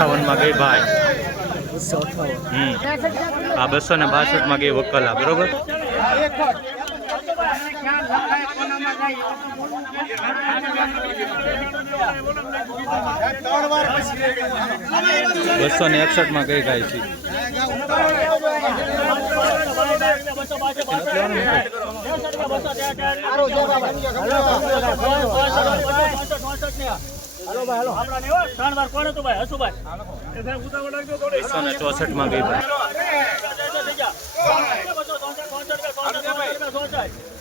ને ગઈ ભાઈ. આ બસો ને બાસઠમાં ગઈ વકલા બરોબર? બસો ને એકસઠમાં ગઈ ગાય છે ચોસઠમાં ગઈ ભાઈ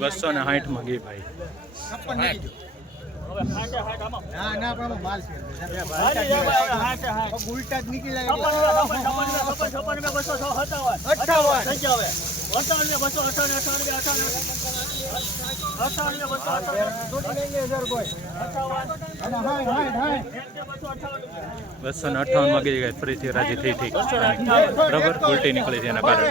બસો ને સાઠમાં ગઈ ભાઈ ના ના પણ માલ છે ઉલટા જ નીકળી અઠાવન બસો ને અઠાવનમાં ગઈ, ફરીથી રાજી થઈ થઈ બરોબર, ઉલટી નીકળી છે એના કારણે.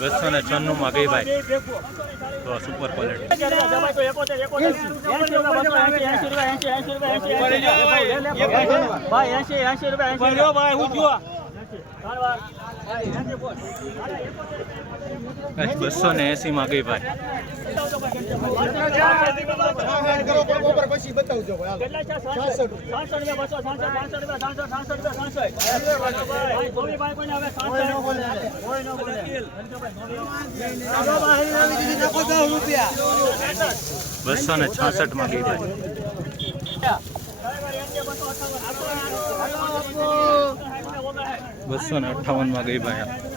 બસો ને છન્નું માં ગઈ ભાઈ. તો સુપર ક્વોલિટી બસો ને એસી માં ગઈ ભાઈ. પછી બતાવજો ભાઈ બસો ને છાસઠમાં ગઈ ભાઈ બસો ને અઠાવનમાં ગઈ ભાઈ.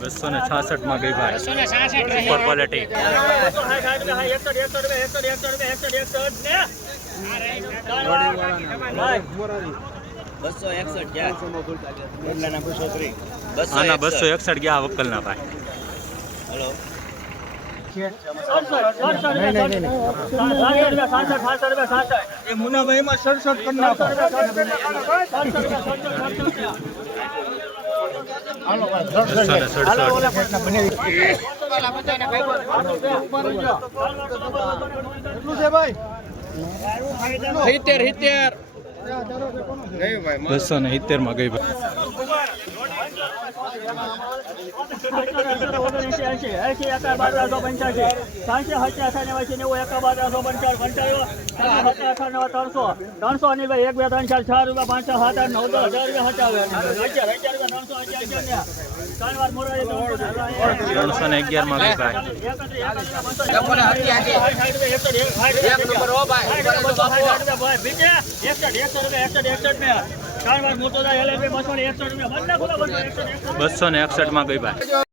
બસો ને છાસઠમાં ગઈ ભાઈ. સુપર ક્વોલિટી બસો એકસઠ ગયા. બસો એકસઠ ગયા વકલ ના ભાઈ. હલો મુનાભાઈ માં સડસઠ કરી નાખો. બસો ને સિત્તેરમાં ગઈ. ભાઈ ત્રણસો ભાઈ એક બે ત્રણ ચાર ચાર રૂપિયા પાંચ છ સાત આઠ રૂપિયા હટાવે ત્રણસો ત્રણસો ને અગિયાર બસો ને એકસઠમાં ગઈ ભાઈ